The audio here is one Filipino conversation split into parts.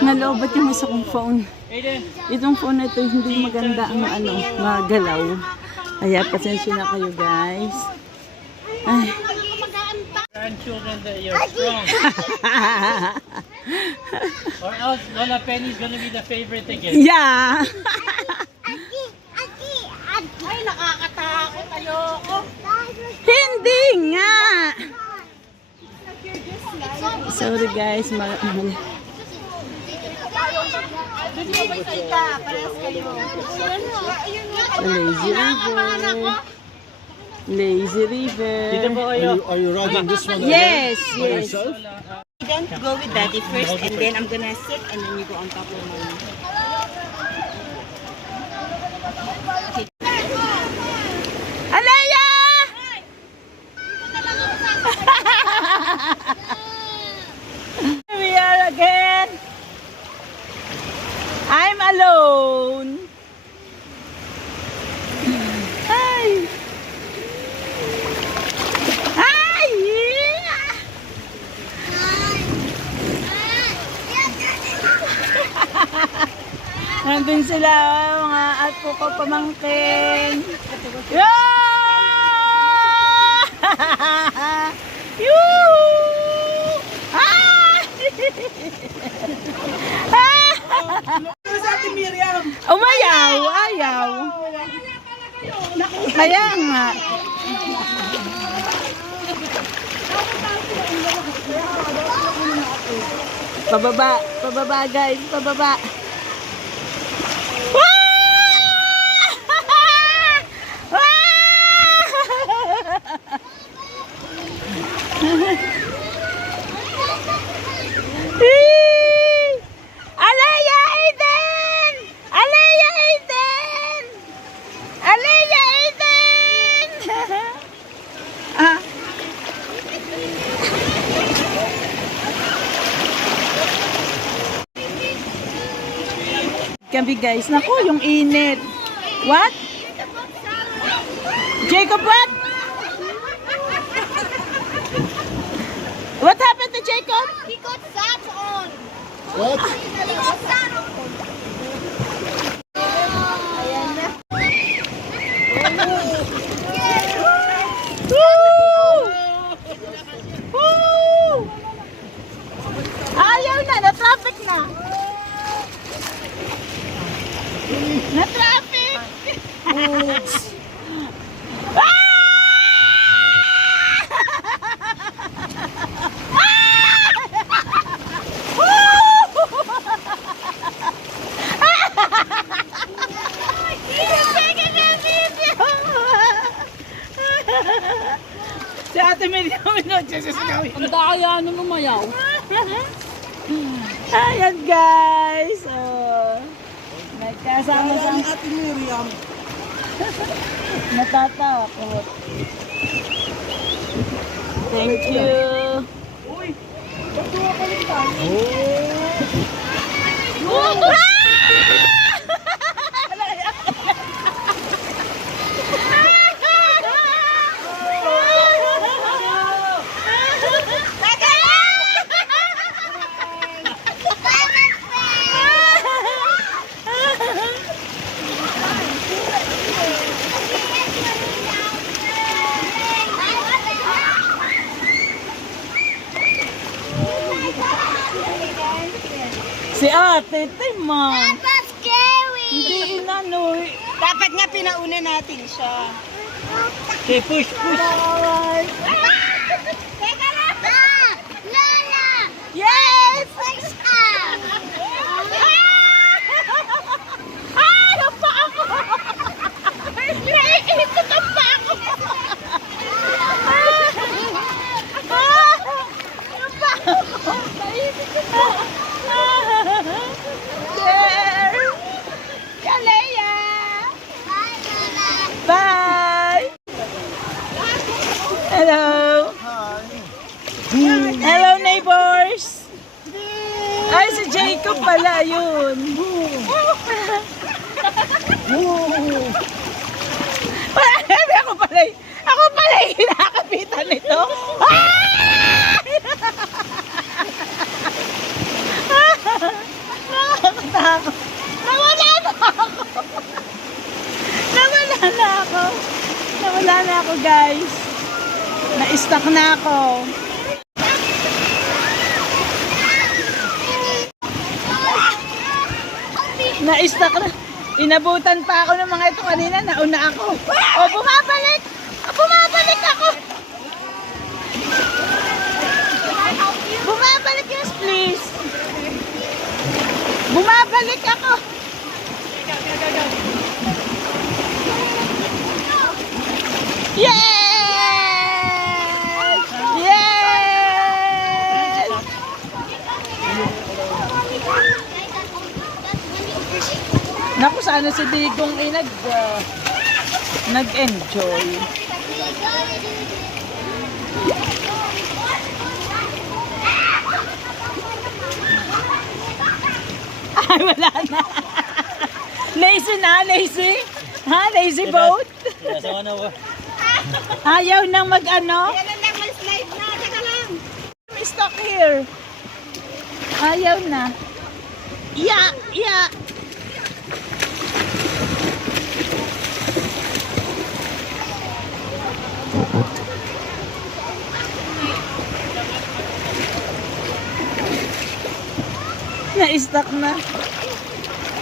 Nalobat yung isa kong phone. Itong phone na ito hindi maganda ang magalaw. Kaya pasensya na kayo guys. Ay. Grandchildren that you're strong. Or else Lola Penny's gonna be the favorite again. Yeah. Ay, nakakatakot ayoko. Hindi nga. Sorry guys. Lazy River. Lazy River. Are you riding this one? Yes, By yes. yourself? Then go with daddy first and then I'm gonna sit and then you go on top of mommy. Alea! We are again. I'm alone. Ay. Ay! Nandun sila, mga apo ko pamangkin. Yeah! Yoo! Ah! Umayaw, ayaw. Kaya nga. Pababa, pababa guys, pababa. Alea Aiden! Alea Aiden! Alea Aiden! Ah. Kami guys, naku yung init. What? Jacob, what? What happened to Jacob? He got sat on. What? He got sat on. Woo! Woo! Ayaw na, na-traffic na. Na-traffic! Si Ate Melia, Ang daya ano lumayaw. ayan guys. Oh. Nagkasama-sama. Ate Miriam. Natatakot. Thank you. Si Ate Timang. That's scary. Hindi inano. Dapat nga pinauna natin siya. Okay, push, push. Teka lang! Lola! Yes! Push up! Ay, ang paa ko! Naiikot ang paa ko! Ang paa ko! Naiikot ang paa. There! Kalea! Bye! Hello! Hello, neighbors! Ay, si Jacob pala yun. Ako pala yung hinakapitan nito. Ah! ako guys. Na-stuck na ako. Na-stuck na. Inabutan pa ako ng mga ito kanina. Nauna ako. Oh, bumabalik! Oh, bumabalik ako! Bumabalik, yes please. Bumabalik ako. Yes! Yes! Naku, sana si Digong ay nag-enjoy. Ay, wala na. Lazy na, lazy. Ha, lazy boat? Ayaw nang mag-ano? Slide na, teka lang. I'm stuck here. Ayaw na. Yeah, yeah. Na-stuck na.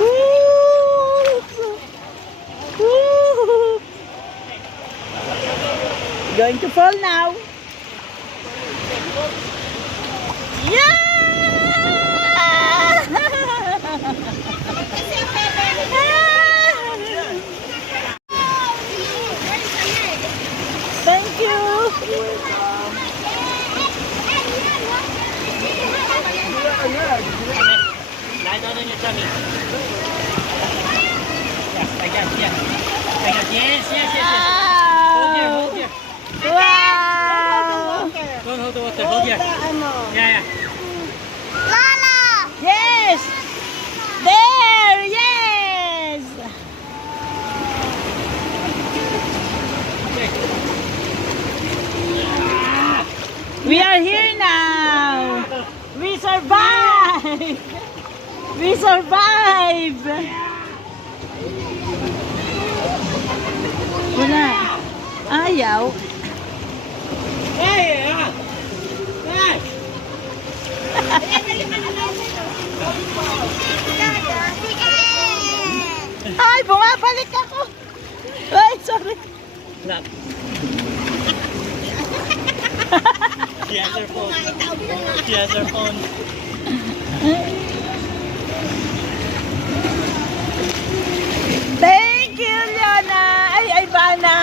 Woo! Woo! Going to fall now. Yeah! Thank you. Lie down on your tummy. Yeah, like that, yeah. Like that, yes, yes, yes, yes. Hold here, hold here. Wow! Don't hold the water, hold here. Yeah, yeah. Yes! There! Yes! Okay. We are here now! We survived! We survived! Wala. Ayaw. Hey! Hey! Ay, bumabalik ako! Ay, sorry. Look. She has her phone. She has her phone. Thank you, Leona! Ay, Ivana!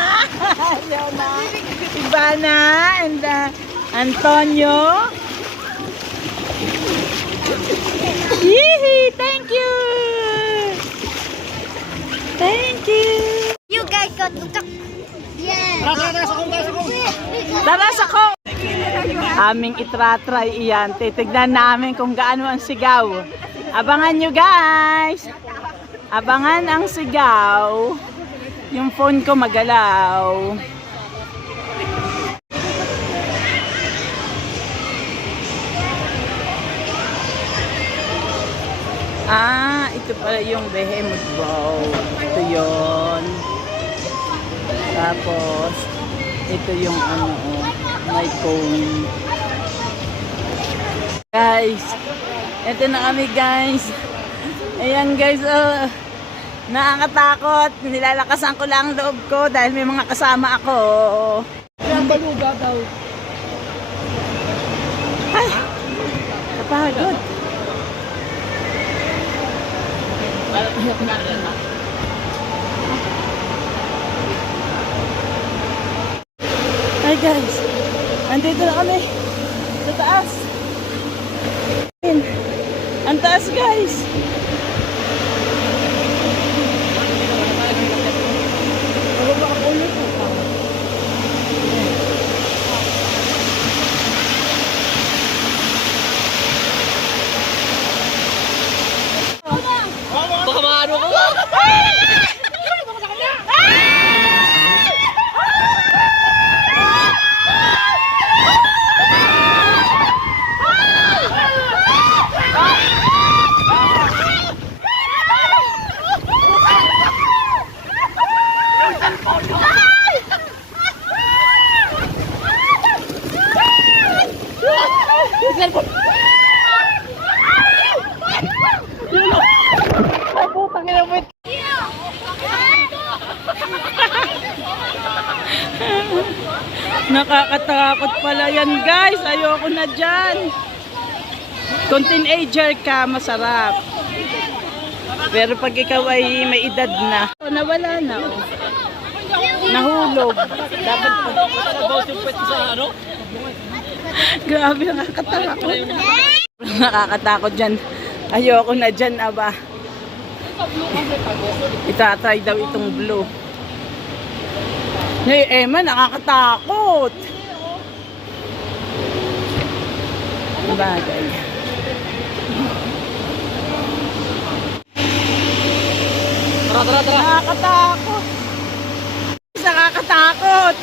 Leona! Ivana and Antonio. Yee! Thank you! Thank you! You guys got to talk. Yeah. Tara sa ko! Aming itratry iyan. Titignan namin kung gaano ang sigaw. Abangan nyo guys! Abangan ang sigaw. Yung phone ko magalaw. Ah, ito pala yung behemoth bow. Ito yon. Tapos, ito yung ano, may cone. Guys, ito na kami guys. Ayan guys, oh. Nakakatakot. Nilalakasan ko lang ang loob ko dahil may mga kasama ako. Ang baluga daw. Ay, kapagod. Hi guys, andito na kami sa taas. Ang taas guys. Baka maano ko. Nakakatakot pala yan guys. Ayoko na dyan. Kung teenager ka, masarap. Pero pag ikaw ay may edad na, nawala na. Oh. Nahulog. Dapat grabe, nakakatakot. Nakakatakot dyan. Ayoko na dyan, aba. Itatry daw itong blue. Hey, Emma, nakakatakot. Bagay. Nakakatakot. Nakakatakot.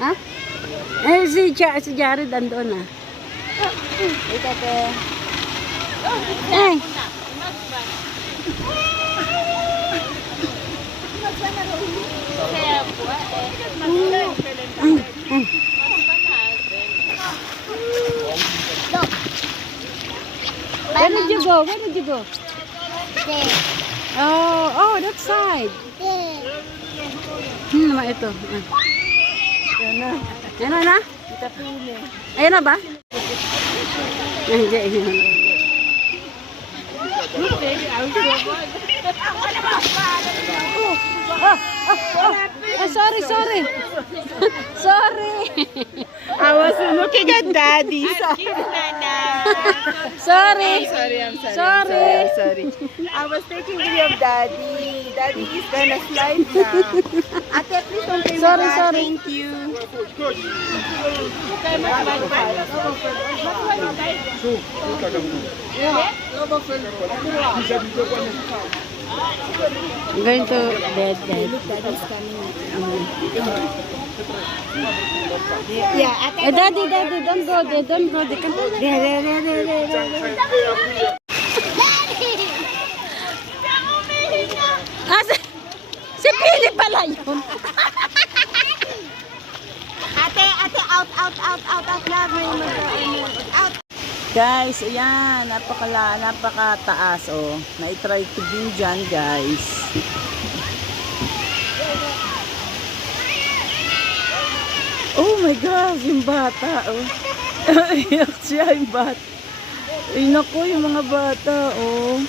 Ha? Eh, si Jared andun na. Ito po. Eh, where did you go? Where did you go? Oh, that side. Naman ito. Ayan na. Ayan na ba? Hindi. Sorry. Sorry. I was looking at Daddy. Sorry. Sorry. I was taking video of Daddy. Daddy is gonna slide now. Ate, please don't pay me Sorry, back. sorry. Thank you. I'm going to bed, guys. Yeah, ate. Daddy, don't go there. Don't go there. Come on. There. Si Pili pala yun. Ate, out na. Out. Guys, ayan, napakataas, oh. Na-try to do dyan, guys. Oh my gosh, yung bata, oh. Iyak siya, yung bata. Ay, naku, yung mga bata, oh.